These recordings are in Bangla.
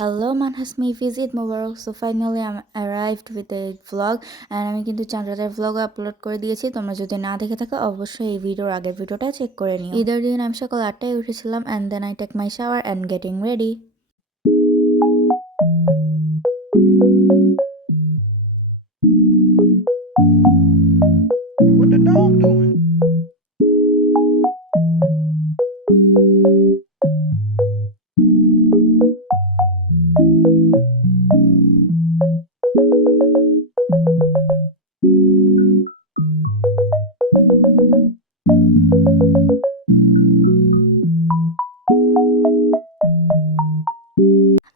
Hello Manhasmi visit Mubarak. So finally I'm arrived with a vlog and আমি কিন্তু চাঁদরাতের vlog আপলোড করে দিয়েছি। তোমরা যদি না দেখে থাকো অবশ্যই এই ভিডিওর আগের ভিডিওটা চেক করে নিও। ঈদের দিন আমি সকাল 8টায় উঠেছিলাম and then I take my shower and getting ready. What the dog doing?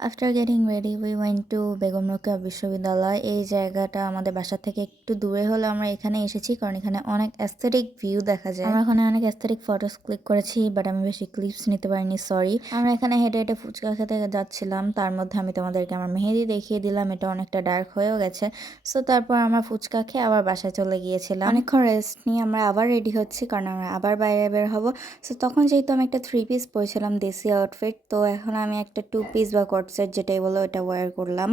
After getting ready we went to Begum Rokeya বিশ্ববিদ্যালয়। এই জায়গাটা আমাদের বাসা থেকে একটু দূরে হলেও আমরা এখানে এসেছি কারণ এখানে অনেক অ্যাস্থেটিক ভিউ দেখা যায়। আমরা এখানে অনেক অ্যাস্থেটিক ফটোস ক্লিক করেছি, বাট আমি বেশি ক্লিপস নিতে পারিনি, সরি। আমরা এখানে হেঁটে হেঁটে ফুচকা খেতে যাচ্ছিলাম, তার মধ্যে আমি তোমাদেরকে আমার মেহেদি দেখিয়ে দিলাম, এটা অনেকটা ডার্ক হয়েও গেছে। সো তারপর আমরা ফুচকা খেয়ে আবার বাসায় চলে গিয়েছিলাম। অনেকক্ষণ রেস্ট নিয়ে আমরা আবার রেডি হচ্ছি কারণ আমরা আবার বাইরে বের হবো। সো তখন যেহেতু আমি একটা 3 পিস পরেছিলাম দেশি আউটফিট, তো এখন আমি একটা 2 পিস বা কোট সেট যেটাই বলো ওটা ওয়্যার করলাম।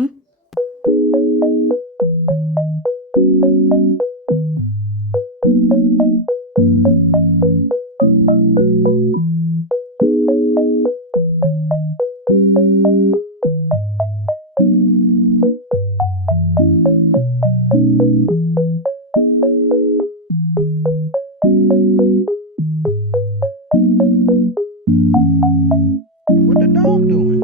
What the dog doing?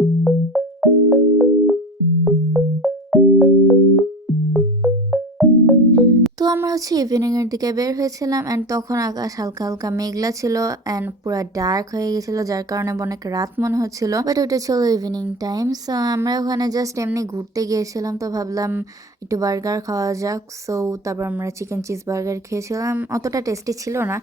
তো আমরা ইভিনিংয়ের দিকে বের হয়েছিলাম অ্যান্ড তখন আকাশ হালকা হালকা মেঘলা ছিল অ্যান্ড পুরো ডার্ক হয়ে গেছিলো, যার কারণে অনেক রাত মনে হচ্ছিল, বাট ওটা ছিল ইভিনিং টাইম। সো আমরা ওখানে জাস্ট এমনি ঘুরতে গিয়েছিলাম, তো ভাবলাম একটু বার্গার খাওয়া যাক। সো তারপর আমরা চিকেন চিজ বার্গার খেয়েছিলাম, অতটা টেস্টি ছিল না।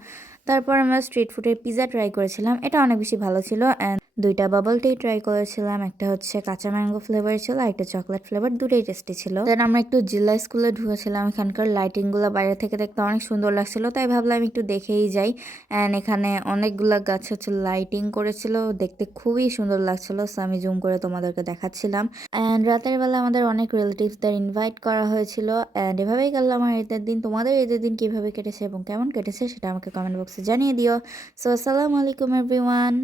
তারপর আমরা স্ট্রিট ফুডের পিৎজা ট্রাই করেছিলাম, এটা অনেক বেশি ভালো ছিল। অ্যান্ড 2টা বাবল টি ট্রাই করেছিলাম, একটা কাঁচা ম্যাঙ্গো ফ্লেভার ছিল আর একটা চকলেট ফ্লেভার, দুটোই টেস্টি ছিল। দেন আমরা একটু জিলা স্কুলে ঢুকেছিলাম, এখানকার লাইটিংগুলো বাইরে থেকে দেখতে অনেক সুন্দর লাগছিল, তাই ভাবলাম একটু দেখেই যাই। অ্যান্ড এখানে অনেকগুলো গাছ লাইটিং করেছিল, দেখতে খুবই সুন্দর লাগছিল। সো আমি জুম করে তোমাদেরকে দেখাচ্ছিলাম। অ্যান্ড রাতের বেলা আমাদের অনেক রিলেটিভসদের ইনভাইট করা হয়েছিল। অ্যান্ড এভাবেই গেল আমার ঈদের দিন। তোমাদের ঈদের দিন কীভাবে কেটেছে এবং কেমন কেটেছে সেটা আমাকে কমেন্ট বক্সে জানিয়ে দিও। সো আসসালামু আলাইকুম এভরিওয়ান।